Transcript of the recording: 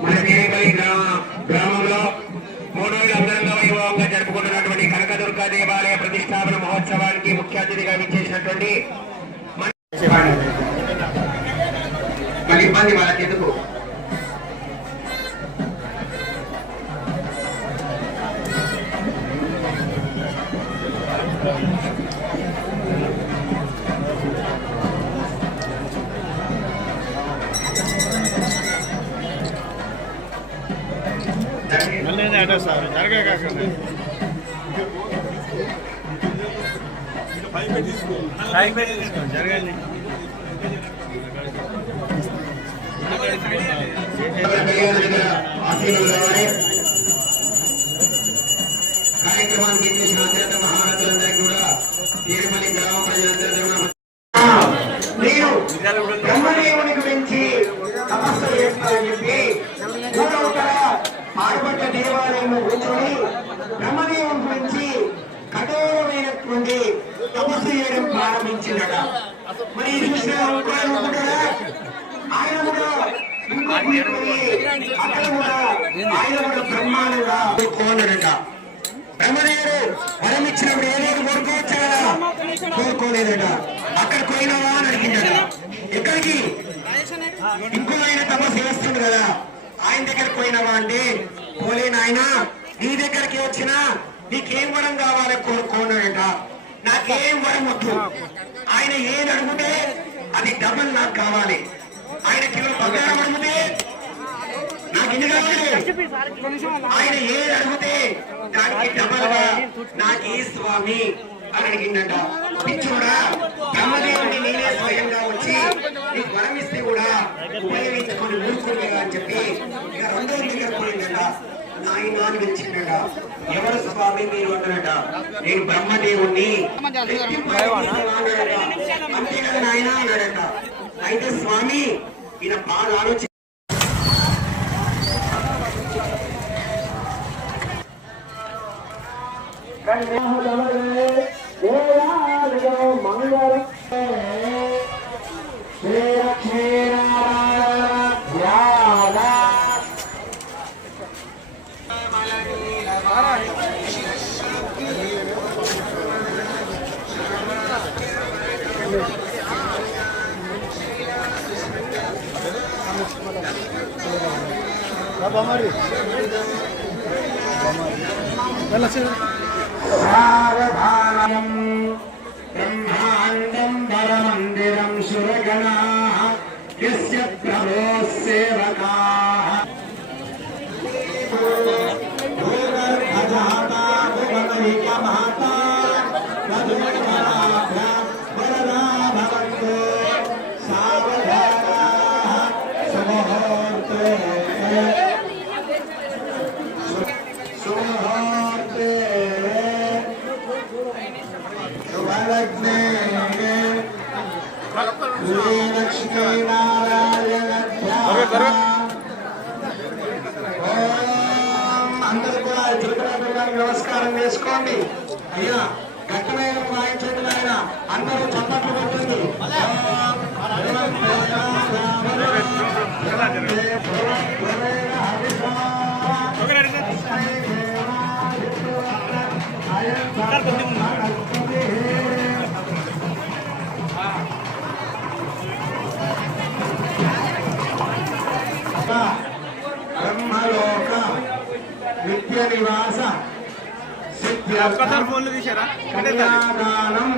మన నేరేపల్లి గ్రామ గ్రామంలో మూడో వేల అంగరంగ వైభవంగా జరుపుకుంటున్నటువంటి కనకదుర్గ దేవాలయ ప్రతిష్టాపన మహోత్సవానికి ముఖ్య అతిథిగా విచ్చేసినటువంటి మళ్ళీ ఇబ్బంది వాళ్ళకి ఎందుకు మళ్ళీ అడ్డా సార్ జరగా కాకుండా పైకి పెట్టి తీసుకోండి జరగండి ఆశీర్వదించాలి. కార్యక్రమానికి చేసిన అత్యంత మహారాజులందరికీ కూడా తిరుమల గ్రామ ప్రజలందరూ కూడా బ్రహ్మదేవుని గురించి తపస్సు చేస్తానని చెప్పి దేవాలయం కూర్చొని బ్రహ్మదేవుని గురించి కఠోరమైనటువంటి తపస్సు చేయడం ప్రారంభించిందట మరి ఇది చూసిన అనుకుంటారా ఆయన కూడా కూడా ఆయన కూడా బ్రహ్మాండంగా బ్రహ్మదేవుడు వరం ఇచ్చినప్పుడు ఏదైనా కోరుకోవచ్చా కదా కోరుకోలేదట అక్కడ పోయినావా అని అడిగిందట ఎక్కడికి ఇంకో ఆయన తపస్సు చేస్తుండు కదా ఆయన దగ్గరికి పోయినావా అంటే పోలే నాయన నీ దగ్గరికి వచ్చినా నీకేం వరం కావాలో కోరుకోనడట నాకేం వరం వద్దు. ఆయన ఏది అడుగుతే అది డబల్ నాకు కావాలి. ఆయన కేవలం బంగారం అడిగితే నాకు ఎన్ని కావాలి? ఆయన ఏది అడిగితే దానికి డబల్గా నాకు స్వామి అని అడిగిందట పిచ్చోడా బ్రహ్మదేవుని నేనే స్వయంగా వచ్చి నీకు వరం ఇస్తే కూడా ఉపయోగించుకొని ఊరుకునేగా అని చెప్పి ఇక రెండో దగ్గర పోయిందట. నాయన అని పిలిచిందట ఎవరు స్వామి మీరు అన్నారట నేను బ్రహ్మదేవుణ్ణి. అయితే స్వామి ఈయన బాగా ఆలోచి మరి సావధానం బ్రహ్మాండం పరమందిరం సురగణాః యస్య ప్రభోः సేవకాः. శుభలగ్నే అందరూ కూడా తిరుపతి నమస్కారం చేసుకోండి అయ్యా గట్టమైన వాయించండి ఆయన అందరూ చప్పట్లు కొట్టండి బ్రహ్మలోక నిత్య నివాస. ఫోన్లు తీసారా కన్యాదానం